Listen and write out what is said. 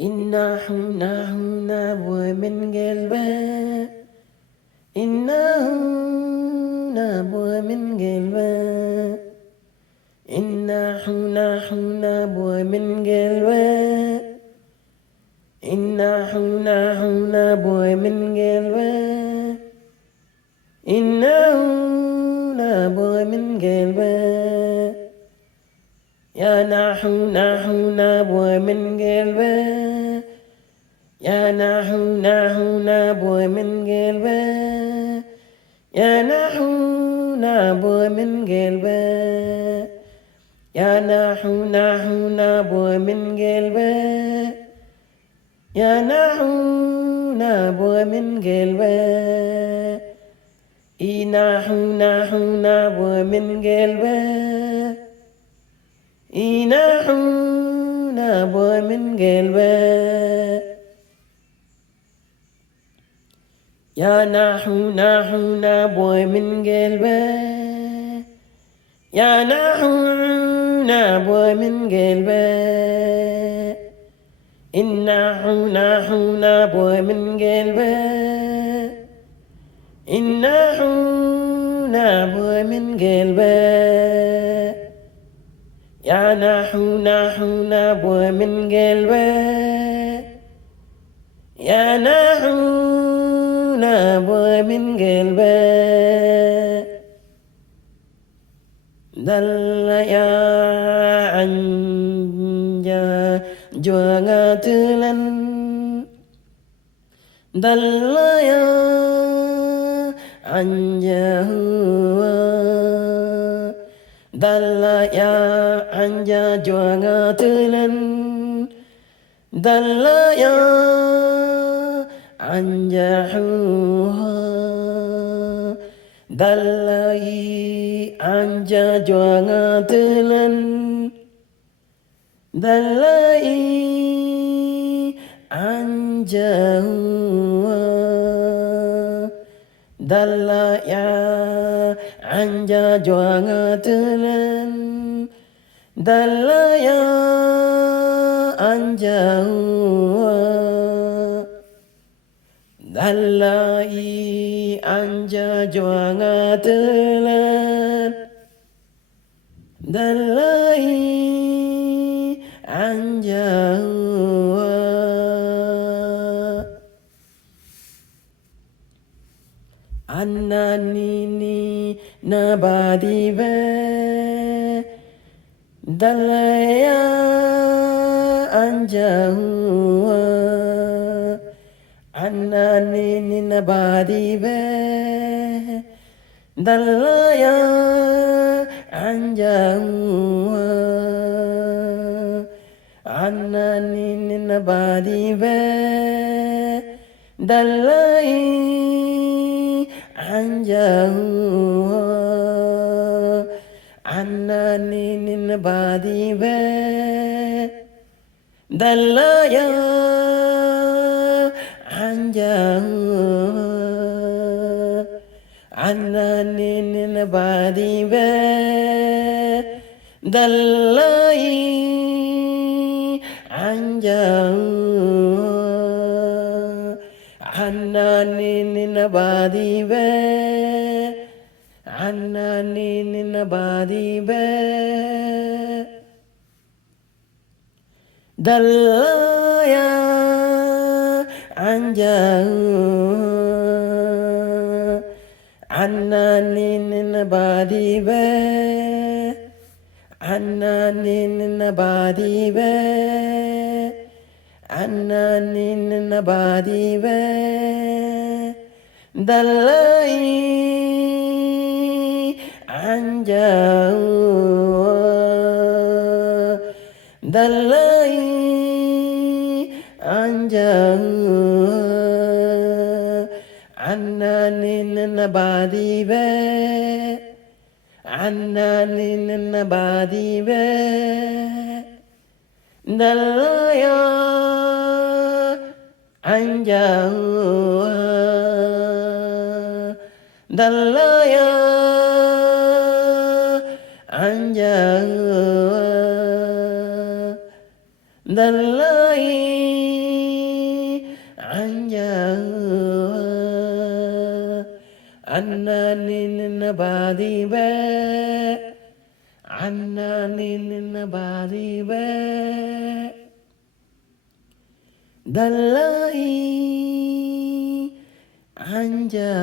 إنه نبوة من قلبه إنه نبوة من قلبه إنه نبوة من قلبه إنه نبوة من قلبه إنه نبوة من قلبه يا نحو نبوة من قلبه يا نحو نبوة من قلبه يا نحو نبوة من قلبه يا نحو نبوة من قلبه يا نحو نبوة من قلبه إنحو نبوة من قلبه إنحو نبوة من قلبه يا نحو نبوة من قلبه يا نحو نبوة من قلبه إنحو نبوة من قلبه إنحو نبوة من قلبه يا نحو نبوة من قلبه يا نحو نبوة من قلبه دل يا عنجا جوغاتلن دل يا عنجا دل يا عنجا جوغاتلن دل يا عنجا دلي anja juangatelan dalai anja dalaya anja juangatelan dalaya anja dalai anja juangatelan dalai anja annanini nabadive dalaya anja annanini nabadive dalaya anja annanini nabadive dalai anja annanini nabadive dalaya anja annanini nabadive dalai anja annanini nabadive annanini nabadive dalaya anja annanini nabadive annanini nabadive annanini nabadive dalai anja dalai anja annanini nabadive annanini nabadive dalaya anja dalaya anja دلائي عنجا أناني نبادي با أناني نبادي با دلائي عنجا